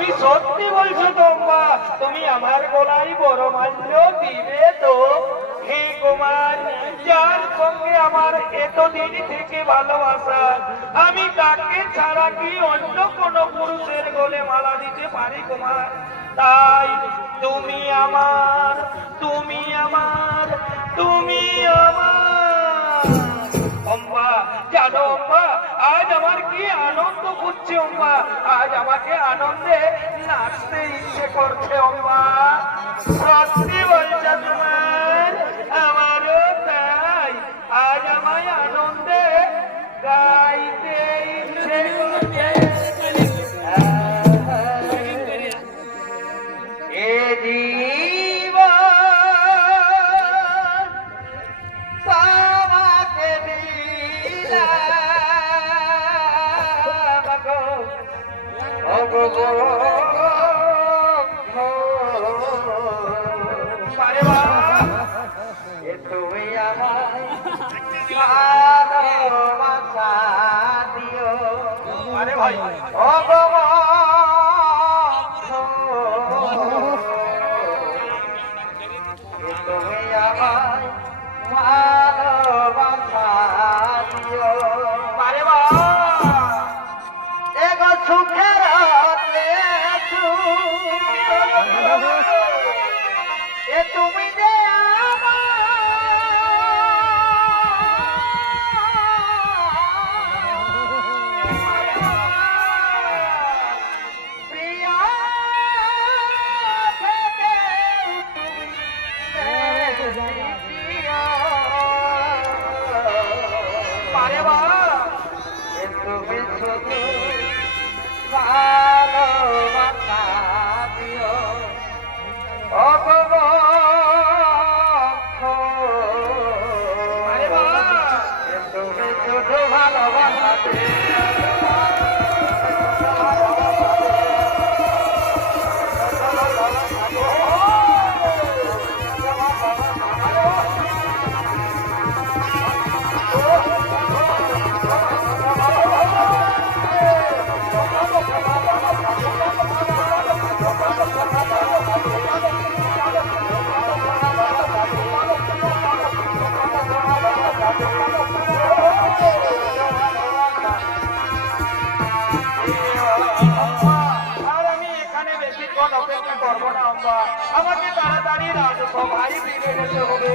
তুমি সত্যি বলছো তো মা? তুমি আমার গলায় বড় মাল্য দিবে তো? হে কুমার, যার সঙ্গে আমার এতদিন থেকে ভালোবাসা, আমি তাকে ছাড়া কি অন্য কোন পুরুষের গলে মালা দিতে পারি কুমার? তাই তুমি আমার, তুমি আমার, তুমি আমার। অম্বা, জানো অম্বা, আজ আমার কি আনন্দ হচ্ছে অম্বা। আজ আমাকে আনন্দে নাচতে ইচ্ছে করছে অম্বা। সত্যি বলছো তোমার? আমারও তাই। আজ আমায় আনন্দে গাইতে ইচ্ছে করছে। এ জীবন তোমাকে দিলাম গো, ও গো গো। পারে বা, এ তুমি আমায় ভালোবাসা দিও। আরে ভাই, ও গো গো। তুমি আমায় ভালোবাসা দিও। পারে বা, এগো সুখের এ তুমি যে প্রিয়া থেকে পারে বা, তুমি শুধু ভালোবাসা দিও। ও গো গো, পারে বা, তুমি শুধু ভালোবাসা দিও। আর আমি এখানে বেশিক্ষণ অপেক্ষা করবো না। আমাকে তাড়াতাড়ি রাজসভায় ফিরে যেতে হবে।